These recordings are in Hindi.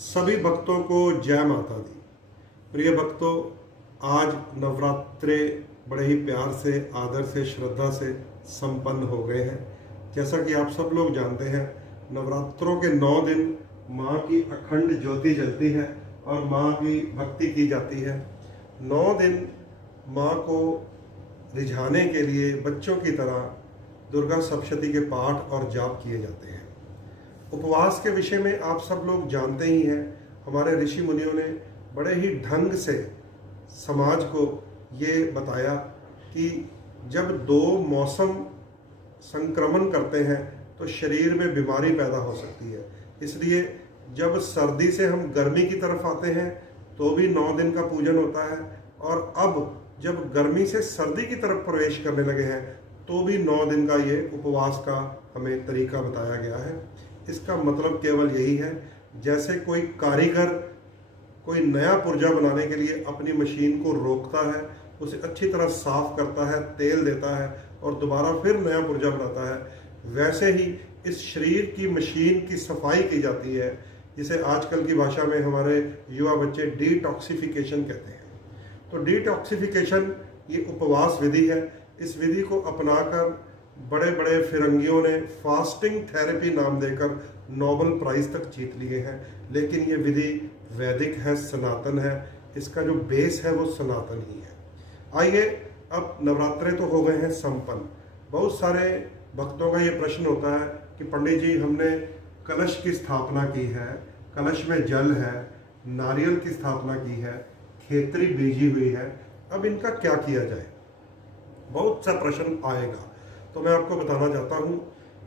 सभी भक्तों को जय माता दी। प्रिय भक्तों, आज नवरात्रे बड़े ही प्यार से, आदर से, श्रद्धा से संपन्न हो गए हैं। जैसा कि आप सब लोग जानते हैं, नवरात्रों के 9 दिन माँ की अखंड ज्योति जलती है और माँ की भक्ति की जाती है। 9 दिन माँ को रिझाने के लिए बच्चों की तरह दुर्गा सप्तशती के पाठ और जाप किए जाते हैं। उपवास के विषय में आप सब लोग जानते ही हैं। हमारे ऋषि मुनियों ने बड़े ही ढंग से समाज को ये बताया कि जब 2 मौसम संक्रमण करते हैं तो शरीर में बीमारी पैदा हो सकती है। इसलिए जब सर्दी से हम गर्मी की तरफ आते हैं तो भी 9 दिन का पूजन होता है, और अब जब गर्मी से सर्दी की तरफ प्रवेश करने लगे हैं तो भी 9 दिन का ये उपवास का हमें तरीका बताया गया है। इसका मतलब केवल यही है, जैसे कोई कारीगर कोई नया पुर्जा बनाने के लिए अपनी मशीन को रोकता है, उसे अच्छी तरह साफ करता है, तेल देता है और दोबारा फिर नया पुर्जा बनाता है, वैसे ही इस शरीर की मशीन की सफाई की जाती है, जिसे आजकल की भाषा में हमारे युवा बच्चे डिटॉक्सिफिकेशन कहते हैं। तो डिटॉक्सिफिकेशन ये उपवास विधि है। इस विधि को अपनाकर बड़े बड़े फिरंगियों ने फास्टिंग थेरेपी नाम देकर नोबेल प्राइज तक जीत लिए हैं। लेकिन ये विधि वैदिक है, सनातन है। इसका जो बेस है वो सनातन ही है। आइए, अब नवरात्रे तो हो गए हैं संपन्न। बहुत सारे भक्तों का ये प्रश्न होता है कि पंडित जी, हमने कलश की स्थापना की है, कलश में जल है, नारियल की स्थापना की है, खेतरी बीजी हुई है, अब इनका क्या किया जाए। बहुत सा प्रश्न आएगा। तो मैं आपको बताना चाहता हूँ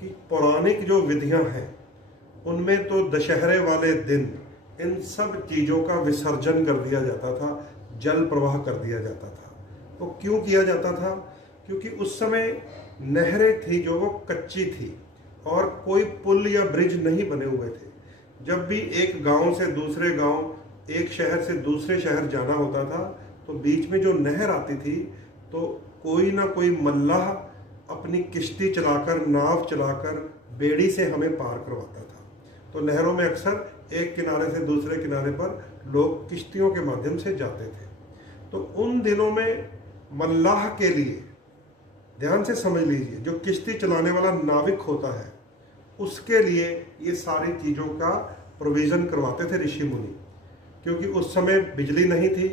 कि पौराणिक जो विधियाँ हैं उनमें तो दशहरे वाले दिन इन सब चीज़ों का विसर्जन कर दिया जाता था, जल प्रवाह कर दिया जाता था। तो क्यों किया जाता था? क्योंकि उस समय नहरें थी जो वो कच्ची थी और कोई पुल या ब्रिज नहीं बने हुए थे। जब भी एक गांव से दूसरे गांव, एक शहर से दूसरे शहर जाना होता था तो बीच में जो नहर आती थी तो कोई ना कोई मल्लाह अपनी किश्ती चलाकर, नाव चलाकर बेड़ी से हमें पार करवाता था। तो नहरों में अक्सर एक किनारे से दूसरे किनारे पर लोग किश्तियों के माध्यम से जाते थे। तो उन दिनों में मल्लाह के लिए, ध्यान से समझ लीजिए, जो किश्ती चलाने वाला नाविक होता है उसके लिए ये सारी चीज़ों का प्रोविज़न करवाते थे ऋषि मुनि। क्योंकि उस समय बिजली नहीं थी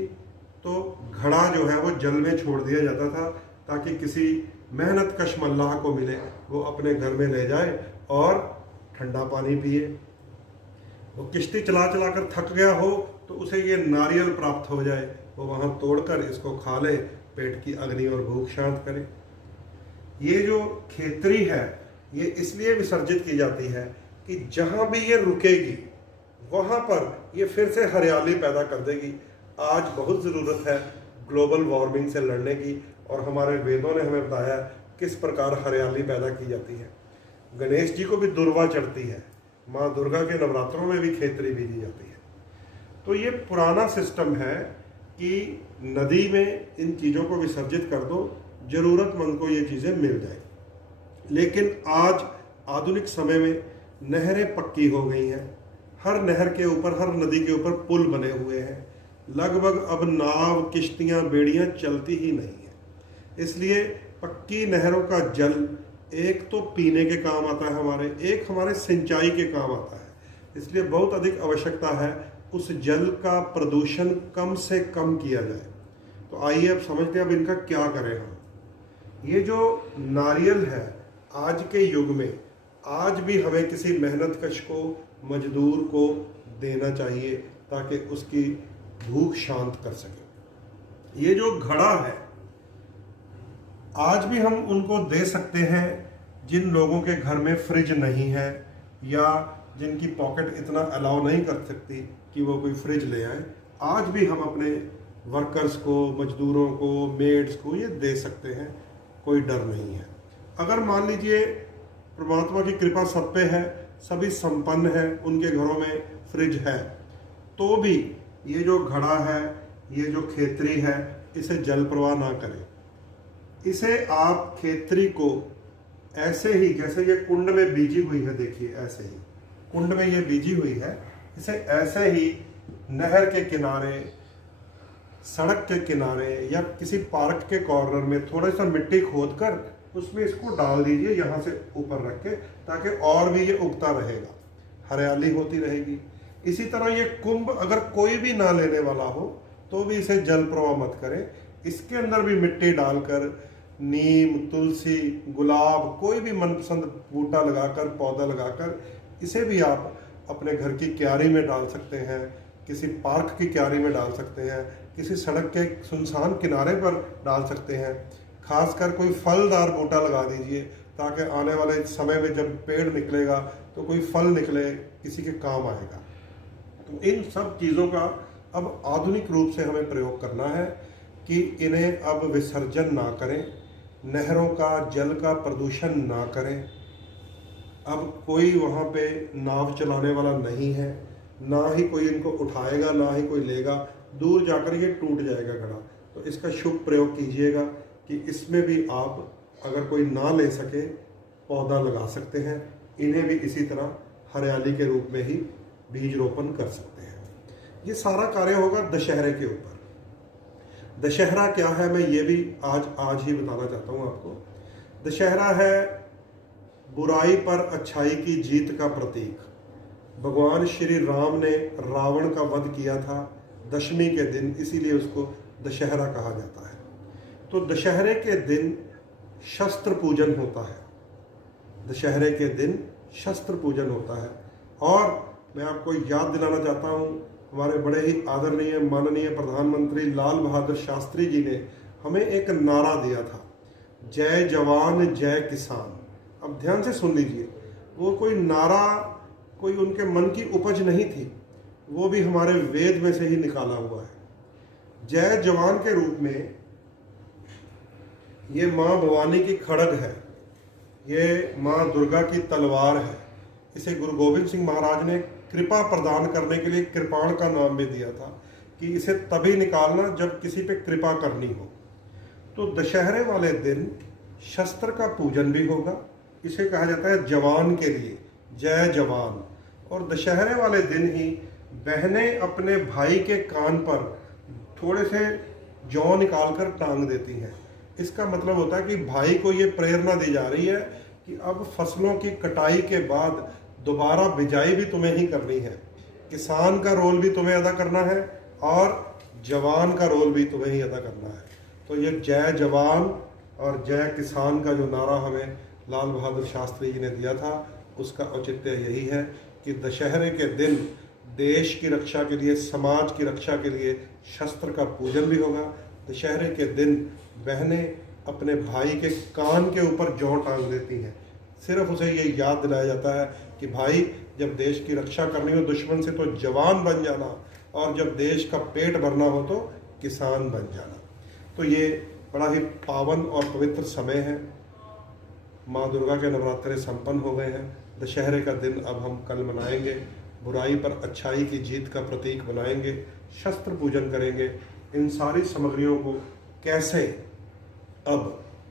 तो घड़ा जो है वो जल में छोड़ दिया जाता था ताकि किसी मेहनत कश मल्लाह को मिले, वो अपने घर में ले जाए और ठंडा पानी पिए। वो किश्ती चला चला कर थक गया हो तो उसे ये नारियल प्राप्त हो जाए, वो वहाँ तोड़कर इसको खा ले, पेट की अग्नि और भूख शांत करे। ये जो खेतरी है ये इसलिए विसर्जित की जाती है कि जहाँ भी ये रुकेगी वहाँ पर ये फिर से हरियाली पैदा कर देगी। आज बहुत ज़रूरत है ग्लोबल वार्मिंग से लड़ने की, और हमारे वेदों ने हमें बताया किस प्रकार हरियाली पैदा की जाती है। गणेश जी को भी दुर्वा चढ़ती है, माँ दुर्गा के नवरात्रों में भी खेतरी बीजी जाती है। तो ये पुराना सिस्टम है कि नदी में इन चीज़ों को विसर्जित कर दो, ज़रूरतमंद को ये चीज़ें मिल जाए। लेकिन आज आधुनिक समय में नहरें पक्की हो गई हैं, हर नहर के ऊपर, हर नदी के ऊपर पुल बने हुए हैं। लगभग अब नाव, किश्तियाँ, बेड़ियाँ चलती ही नहीं है। इसलिए पक्की नहरों का जल एक तो पीने के काम आता है हमारे, एक हमारे सिंचाई के काम आता है। इसलिए बहुत अधिक आवश्यकता है उस जल का प्रदूषण कम से कम किया जाए। तो आइए अब समझते हैं अब इनका क्या करें हम। ये जो नारियल है आज के युग में, आज भी हमें किसी मेहनतकश को, मजदूर को देना चाहिए ताकि उसकी भूख शांत कर सके। ये जो घड़ा है आज भी हम उनको दे सकते हैं जिन लोगों के घर में फ्रिज नहीं है या जिनकी पॉकेट इतना अलाउ नहीं कर सकती कि वो कोई फ्रिज ले आए। आज भी हम अपने वर्कर्स को, मजदूरों को, मेड्स को ये दे सकते हैं, कोई डर नहीं है। अगर मान लीजिए परमात्मा की कृपा सब पे है, सभी संपन्न है, उनके घरों में फ्रिज है, तो भी ये जो घड़ा है, ये जो खेतरी है, इसे जल प्रवाह ना करें। इसे आप खेतरी को ऐसे ही, जैसे ये कुंड में बीजी हुई है, देखिए ऐसे ही कुंड में ये बीजी हुई है, इसे ऐसे ही नहर के किनारे, सड़क के किनारे या किसी पार्क के कॉर्नर में थोड़ा सा मिट्टी खोदकर उसमें इसको डाल दीजिए, यहाँ से ऊपर रख के, ताकि और भी ये उगता रहेगा, हरियाली होती रहेगी। इसी तरह ये कुंभ अगर कोई भी ना लेने वाला हो तो भी इसे जल प्रवाह मत करें, इसके अंदर भी मिट्टी डालकर नीम, तुलसी, गुलाब, कोई भी मनपसंद बूटा लगाकर, पौधा लगाकर इसे भी आप अपने घर की क्यारी में डाल सकते हैं, किसी पार्क की क्यारी में डाल सकते हैं, किसी सड़क के सुनसान किनारे पर डाल सकते हैं। खासकर कोई फलदार बूटा लगा दीजिए, ताकि आने वाले समय में जब पेड़ निकलेगा तो कोई फल निकले, किसी के काम आएगा। तो इन सब चीज़ों का अब आधुनिक रूप से हमें प्रयोग करना है कि इन्हें अब विसर्जन ना करें, नहरों का, जल का प्रदूषण ना करें। अब कोई वहाँ पे नाव चलाने वाला नहीं है, ना ही कोई इनको उठाएगा, ना ही कोई लेगा, दूर जाकर ये टूट जाएगा घड़ा। तो इसका शुभ प्रयोग कीजिएगा कि इसमें भी आप अगर कोई ना ले सके पौधा लगा सकते हैं, इन्हें भी इसी तरह हरियाली के रूप में ही बीज रोपण कर सकते हैं। ये सारा कार्य होगा दशहरे के ऊपर। दशहरा क्या है मैं ये भी आज ही बताना चाहता हूँ आपको। दशहरा है बुराई पर अच्छाई की जीत का प्रतीक। भगवान श्री राम ने रावण का वध किया था दशमी के दिन, इसीलिए उसको दशहरा कहा जाता है। तो दशहरे के दिन शस्त्र पूजन होता है, दशहरे के दिन शस्त्र पूजन होता है। और मैं आपको याद दिलाना चाहता हूँ, हमारे बड़े ही आदरणीय माननीय प्रधानमंत्री लाल बहादुर शास्त्री जी ने हमें एक नारा दिया था, जय जवान जय किसान। अब ध्यान से सुन लीजिए, वो कोई नारा कोई उनके मन की उपज नहीं थी, वो भी हमारे वेद में से ही निकाला हुआ है। जय जवान के रूप में ये माँ भवानी की खड्ग है, ये माँ दुर्गा की तलवार है। इसे गुरु गोविंद सिंह महाराज ने कृपा प्रदान करने के लिए कृपाण का नाम भी दिया था कि इसे तभी निकालना जब किसी पे कृपा करनी हो। तो दशहरे वाले दिन शस्त्र का पूजन भी होगा, इसे कहा जाता है जवान के लिए, जय जवान। और दशहरे वाले दिन ही बहनें अपने भाई के कान पर थोड़े से जौ निकालकर टांग देती हैं। इसका मतलब होता है कि भाई को ये प्रेरणा दी जा रही है कि अब फसलों की कटाई के बाद दोबारा बिजाई भी तुम्हें ही करनी है, किसान का रोल भी तुम्हें अदा करना है और जवान का रोल भी तुम्हें ही अदा करना है। तो ये जय जवान और जय किसान का जो नारा हमें लाल बहादुर शास्त्री जी ने दिया था, उसका औचित्य यही है कि दशहरे के दिन देश की रक्षा के लिए, समाज की रक्षा के लिए शस्त्र का पूजन भी होगा। दशहरे के दिन बहनें अपने भाई के कान के ऊपर जौ टांग देती हैं, सिर्फ उसे ये याद दिलाया जाता है कि भाई जब देश की रक्षा करनी हो दुश्मन से तो जवान बन जाना, और जब देश का पेट भरना हो तो किसान बन जाना। तो ये बड़ा ही पावन और पवित्र समय है। माँ दुर्गा के नवरात्रे संपन्न हो गए हैं। दशहरे का दिन अब हम कल मनाएंगे, बुराई पर अच्छाई की जीत का प्रतीक बनाएंगे, शस्त्र पूजन करेंगे। इन सारी सामग्रियों को कैसे अब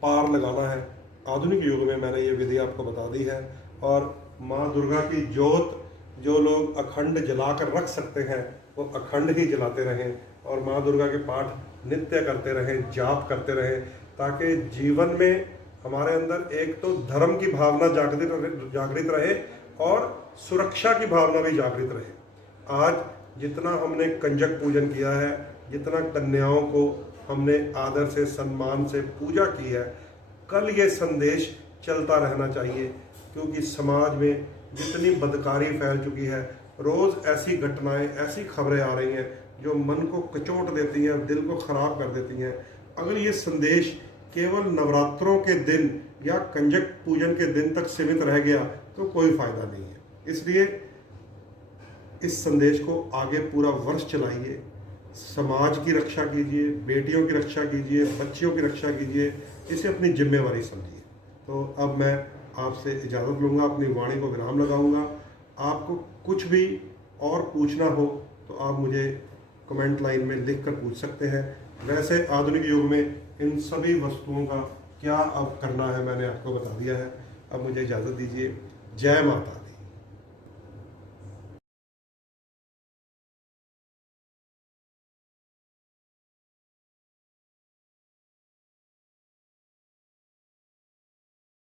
पार लगाना है, आधुनिक युग में मैंने ये विधि आपको बता दी है। और माँ दुर्गा की जोत जो लोग अखंड जलाकर रख सकते हैं वो अखंड ही जलाते रहें, और माँ दुर्गा के पाठ नित्य करते रहें, जाप करते रहें, ताकि जीवन में हमारे अंदर एक तो धर्म की भावना जागृत रहे और सुरक्षा की भावना भी जागृत रहे। आज जितना हमने कंजक पूजन किया है, जितना कन्याओं को हमने आदर से, सम्मान से पूजा की है, कल ये संदेश चलता रहना चाहिए, क्योंकि समाज में जितनी बदकारी फैल चुकी है, रोज़ ऐसी घटनाएं, ऐसी खबरें आ रही हैं जो मन को कचोट देती हैं, दिल को ख़राब कर देती हैं। अगर ये संदेश केवल नवरात्रों के दिन या कंजक पूजन के दिन तक सीमित रह गया तो कोई फ़ायदा नहीं है। इसलिए इस संदेश को आगे पूरा वर्ष चलाइए, समाज की रक्षा कीजिए, बेटियों की रक्षा कीजिए, बच्चियों की रक्षा कीजिए, इसे अपनी जिम्मेवारी समझिए। तो अब मैं आपसे इजाज़त लूँगा, अपनी वाणी को विराम लगाऊंगा। आपको कुछ भी और पूछना हो तो आप मुझे कमेंट लाइन में लिख कर पूछ सकते हैं। वैसे आधुनिक युग में इन सभी वस्तुओं का क्या अब करना है मैंने आपको बता दिया है। अब मुझे इजाज़त दीजिए। जय माता।